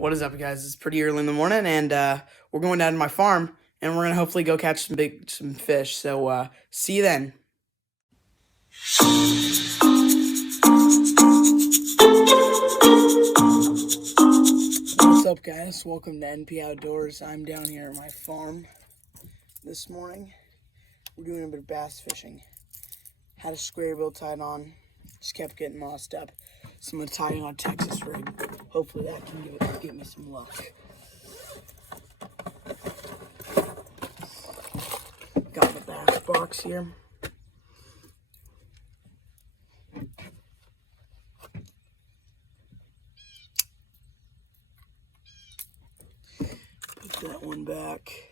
What is up, guys? It's pretty early in the morning, and we're going down to my farm, and we're gonna hopefully go catch some fish. So see you then. What's up, guys? Welcome to NP Outdoors. I'm down here at my farm this morning. We're doing a bit of bass fishing. Had a square bill tied on, just kept getting lost up. So I'm gonna tie it on a Texas rig. Hopefully that can give me some luck. Got the bass box here. Put that one back.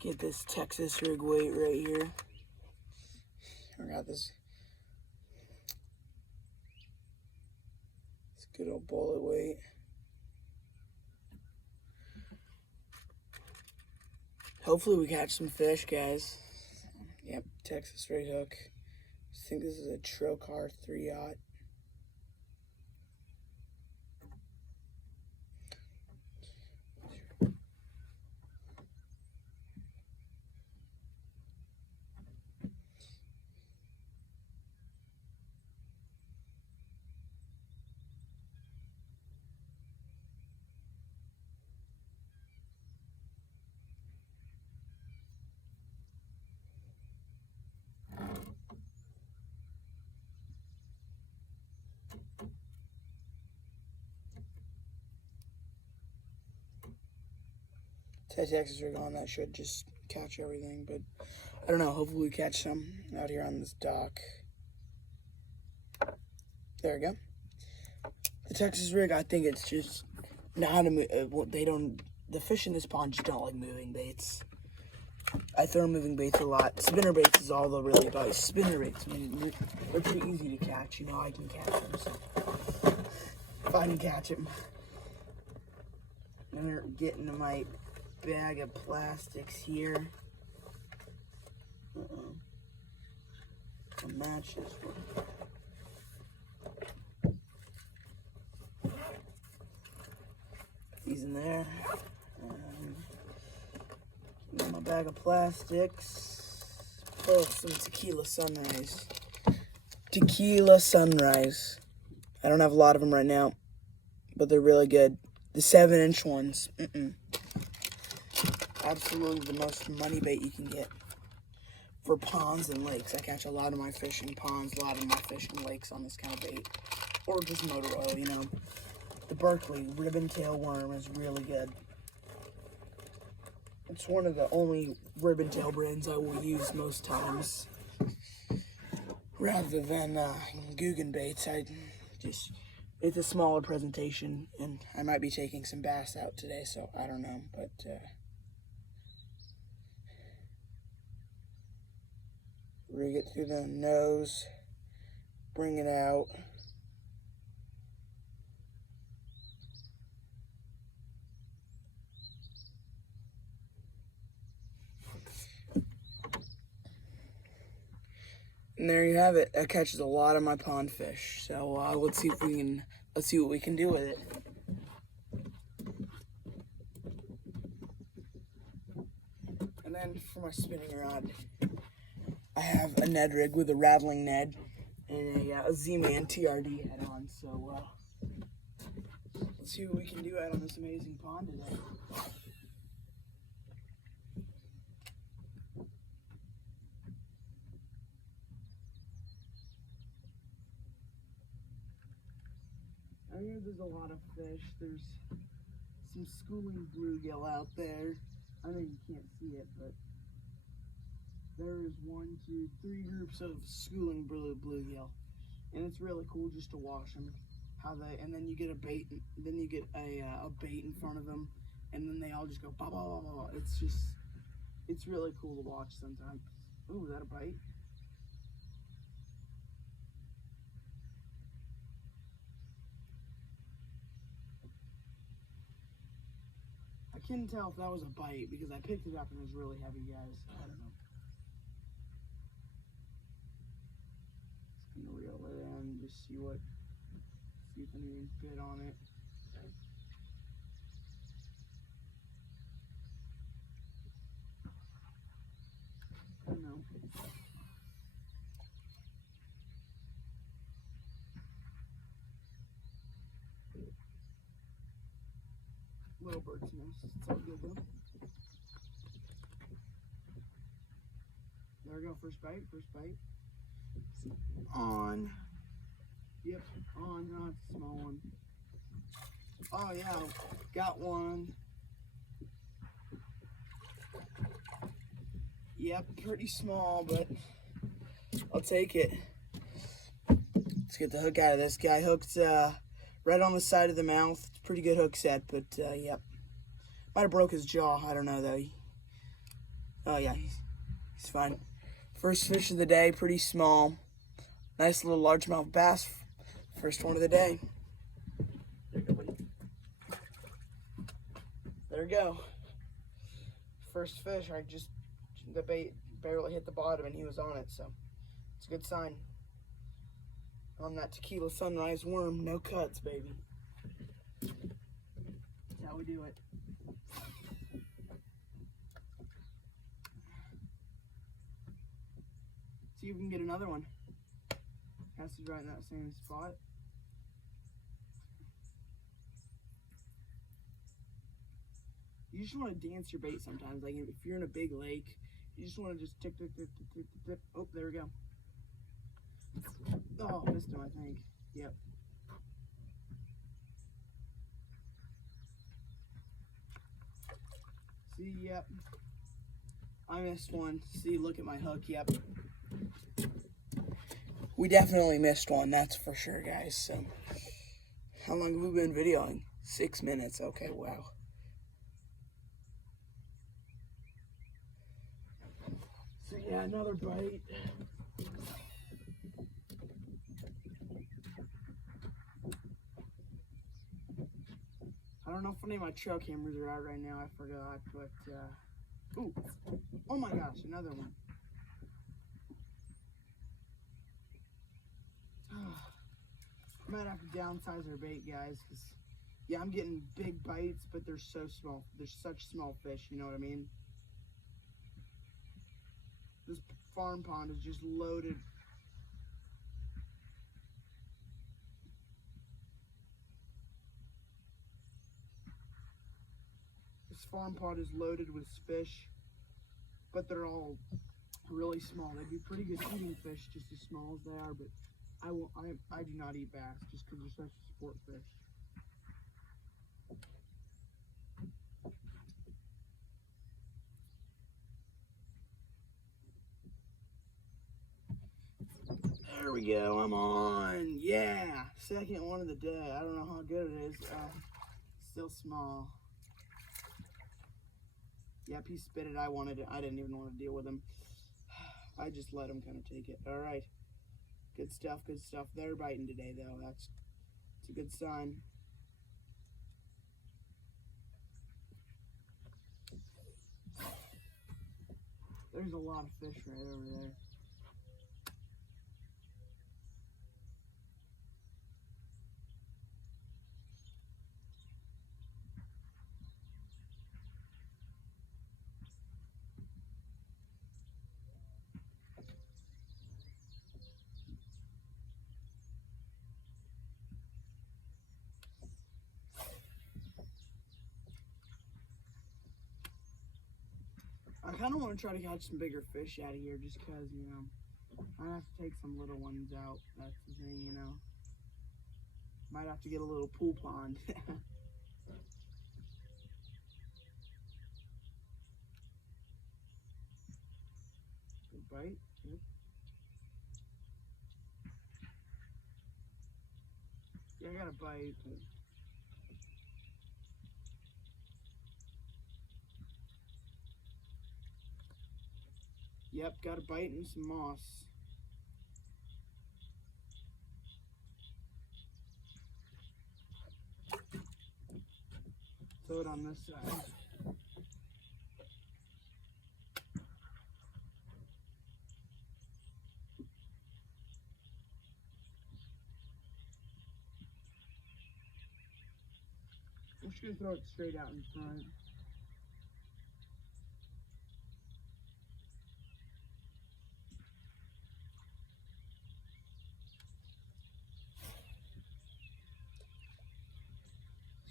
Get this Texas rig weight right here. I got this good old bullet weight. Hopefully we catch some fish, guys. Yep, Texas rig hook. I think this is a Trokar 3/0. Texas rig on, that should just catch everything, but I don't know. Hopefully we catch some out here on this dock. There we go. The Texas rig, I think it's just not a the fish in this pond just don't like moving baits. I throw moving baits a lot. Spinner baits is all they'll really about. Spinner baits, I mean, they're pretty easy to catch. You know, I can catch them, so if I can catch them. I'm gonna get into my bag of plastics here. The matches. These in there. My bag of plastics. Oh, some Tequila Sunrise. Tequila Sunrise. I don't have a lot of them right now, but they're really good. The 7-inch ones. Absolutely the most money bait you can get for ponds and lakes. I catch a lot of my fish in ponds, a lot of my fish in lakes on this kind of bait, or just motor oil. You know, the Berkley ribbon tail worm is really good. It's one of the only ribbon tail brands I will use most times, rather than Guggen baits. It's a smaller presentation, and I might be taking some bass out today, so I don't know, but rig it through the nose, bring it out. And there you have it. That catches a lot of my pond fish. So let's see what we can do with it. And then for my spinning rod, I have a Ned rig with a rattling Ned and a Z-Man TRD head on. So let's see what we can do out on this amazing pond today. I hear there's a lot of fish. There's some schooling bluegill out there. I know you can't see it, but there is 1, 2, 3 groups of schooling bluegill, and it's really cool just to watch them. And then you get a bait, then you get a bait in front of them, and then they all just go ba ba ba ba. It's really cool to watch sometimes. Ooh, is that a bite? I couldn't tell if that was a bite because I picked it up and it was really heavy, guys. I don't know. just see if anything bit on it. I don't know. Little bird's nest. It's all good though. There we go. First bite. First bite. On. Yep. On. Oh, it's a small one. Oh yeah. Got one. Yep. Pretty small, but I'll take it. Let's get the hook out of this guy. Hooked right on the side of the mouth. Pretty good hook set, but yep. Might have broke his jaw. I don't know though. Oh yeah, he's fine. First fish of the day, pretty small. Nice little largemouth bass. First one of the day. There you go, buddy. There we go. First fish. The bait barely hit the bottom and he was on it, so it's a good sign. On that Tequila Sunrise worm, no cuts, baby. That's how we do it. See if we can get another one. Casts it right in that same spot. You just want to dance your bait sometimes. Like if you're in a big lake, you just want to just tick, tick, tick, tick, tick, tick, tick. Oh, there we go. Oh, missed him, I think. Yep. See, yep. I missed one. See, look at my hook, yep. We definitely missed one, that's for sure, guys. So, how long have we been videoing? 6 minutes, okay, wow. So yeah, another bite. I don't know if any of my trail cameras are out right now, I forgot, but, ooh, oh my gosh, another one. Might have to downsize our bait, guys, because, yeah, I'm getting big bites, but they're so small. They're such small fish, you know what I mean? This farm pond is just loaded. This farm pond is loaded with fish, but they're all really small. They'd be pretty good eating fish, just as small as they are, but I do not eat bass just because they're such a sport fish. There we go, I'm on. Yeah, second one of the day. I don't know how good it is. Still small. Yep, he spit it. I wanted it. I didn't even want to deal with him. I just let him kind of take it. All right. Good stuff, good stuff. They're biting today, though. It's a good sign. There's a lot of fish right over there. I kind of want to try to catch some bigger fish out of here just because, you know, I have to take some little ones out. That's the thing, you know. Might have to get a little pool pond. Good bite. Good. Yeah, I got a bite. But... Yep, got a bite and some moss. Throw it on this side. just gonna throw it straight out in front.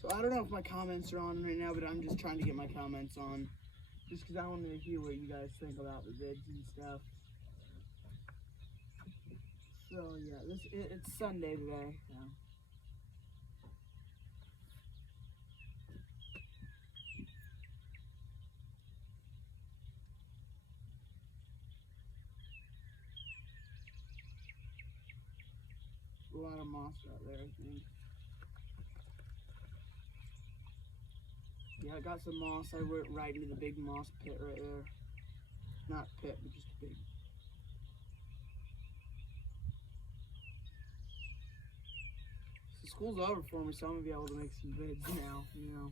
So I don't know if my comments are on right now, but I'm just trying to get my comments on. Just because I want to hear what you guys think about the vids and stuff. So yeah, it's Sunday today. Yeah. A lot of moss out there, I think. Yeah, I got some moss. I went right into the big moss pit right there. Not pit, but just a big. So school's over for me, so I'm gonna be able to make some vids now, you know.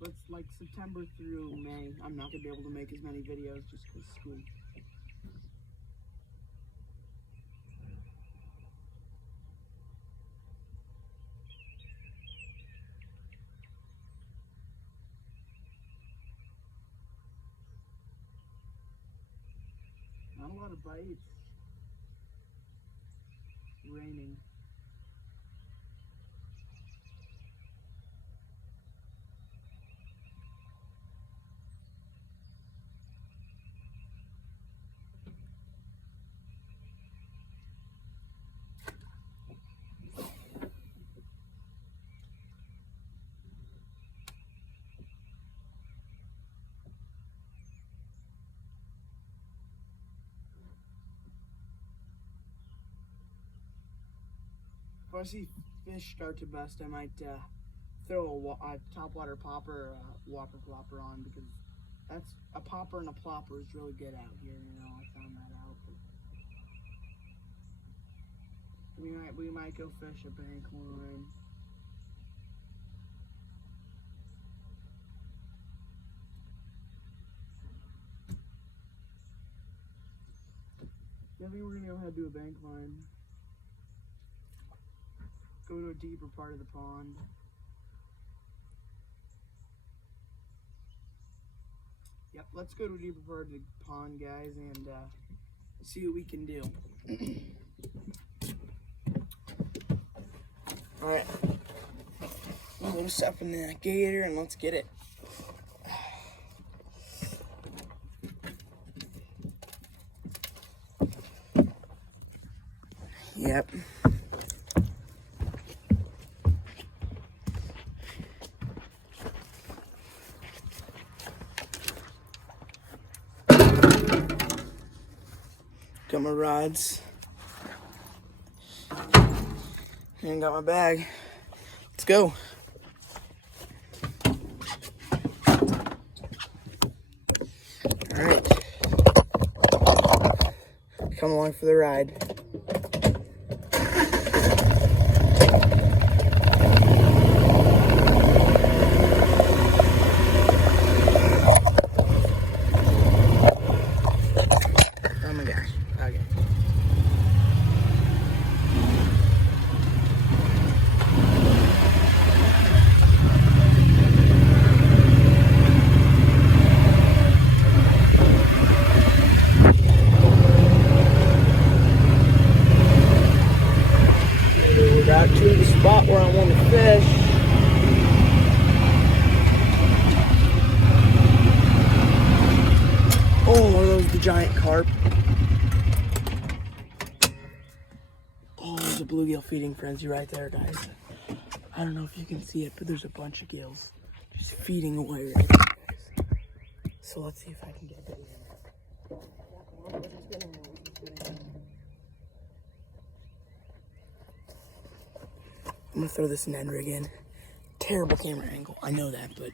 But it's like September through May, I'm not gonna be able to make as many videos just because school. Not a lot of bites. It's raining. If I see fish start to bust, I might throw a topwater popper, whopper plopper on, because that's a popper and a plopper is really good out here. You know, I found that out. But we might go fish a bank line. Yeah, I think we're gonna go ahead and do a bank line. Go to a deeper part of the pond. Yep, let's go to a deeper part of the pond, guys, and see what we can do. Alright. Load us up in the gator and let's get it. Yep. Got my rods. And got my bag. Let's go. Alright. Come along for the ride. Oh my gosh. Okay. Got to the spot where I want to fish. Oh, are those the giant carp? Oh, there's a bluegill feeding frenzy right there, guys. I don't know if you can see it, but there's a bunch of gills just feeding away right there, guys. So let's see if I can get it in. I'm gonna throw this in end rig in. Terrible camera angle, I know that, but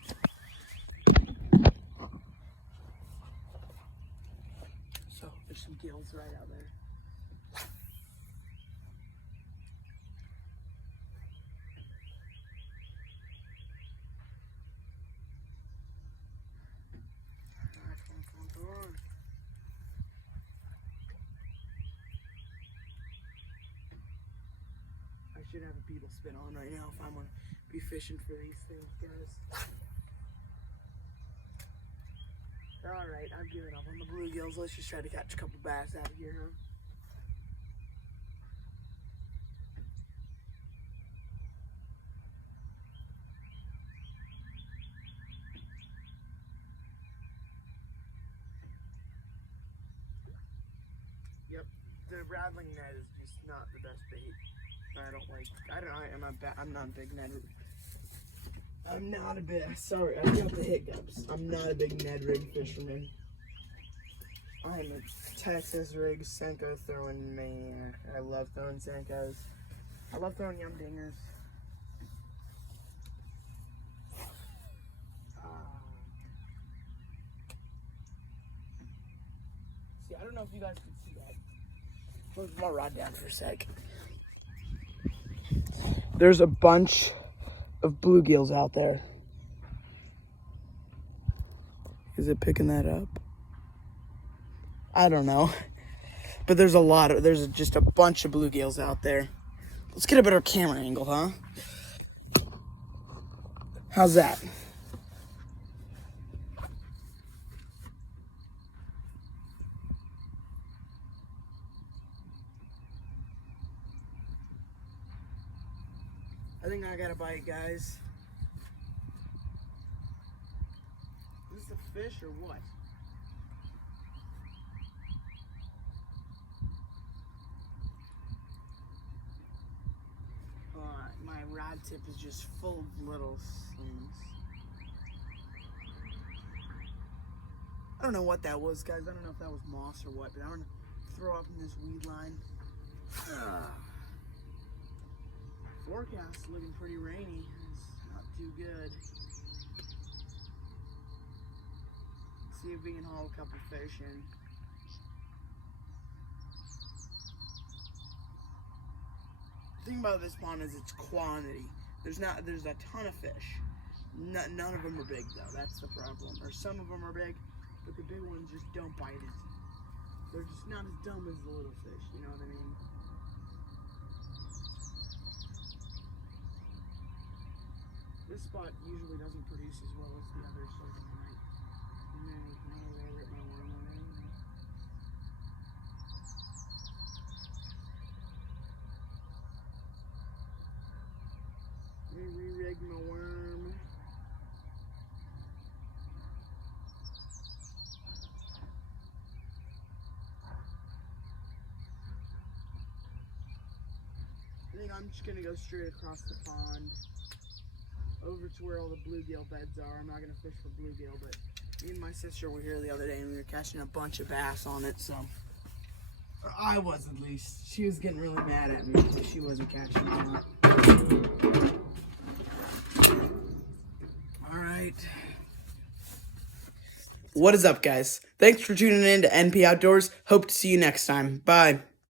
so there's some gills right out there. Come on. I should have a beetle spin on right now if I'm gonna be fishing for these things, guys. Alright, I'm giving up on the bluegills. Let's just try to catch a couple bass out of here, huh? Yep, the rattling net is just not the best bait. I'm not a big Ned. Sorry, I got the hiccups. I'm not a big Ned rig fisherman. I am a Texas rig Senko throwing maniac. I love throwing Senkos. I love throwing yum dingers. See, I don't know if you guys can see that. Let's put my rod down for a sec. There's a bunch of bluegills out there. Is it picking that up? I don't know. But there's just a bunch of bluegills out there. Let's get a better camera angle, huh? How's that? I think I got a bite, guys. Is this a fish or what? My rod tip is just full of little things. I don't know what that was, guys. I don't know if that was moss or what, but I'm gonna throw up in this weed line. Forecast looking pretty rainy. It's not too good. See if we can haul a couple fish in. The thing about this pond is its quantity. There's a ton of fish. None of them are big though. That's the problem. Or some of them are big, but the big ones just don't bite it. They're just not as dumb as the little fish. You know what I mean? This spot usually doesn't produce as well as the others, so I might rip my worm on it. Let me re-rig my worm. I think I'm just gonna go straight across the pond over to where all the bluegill beds are. I'm not gonna fish for bluegill, but me and my sister were here the other day and we were catching a bunch of bass on it, so. Or I was, at least. She was getting really mad at me because she wasn't catching them. Alright. What is up, guys? Thanks for tuning in to NP Outdoors. Hope to see you next time. Bye.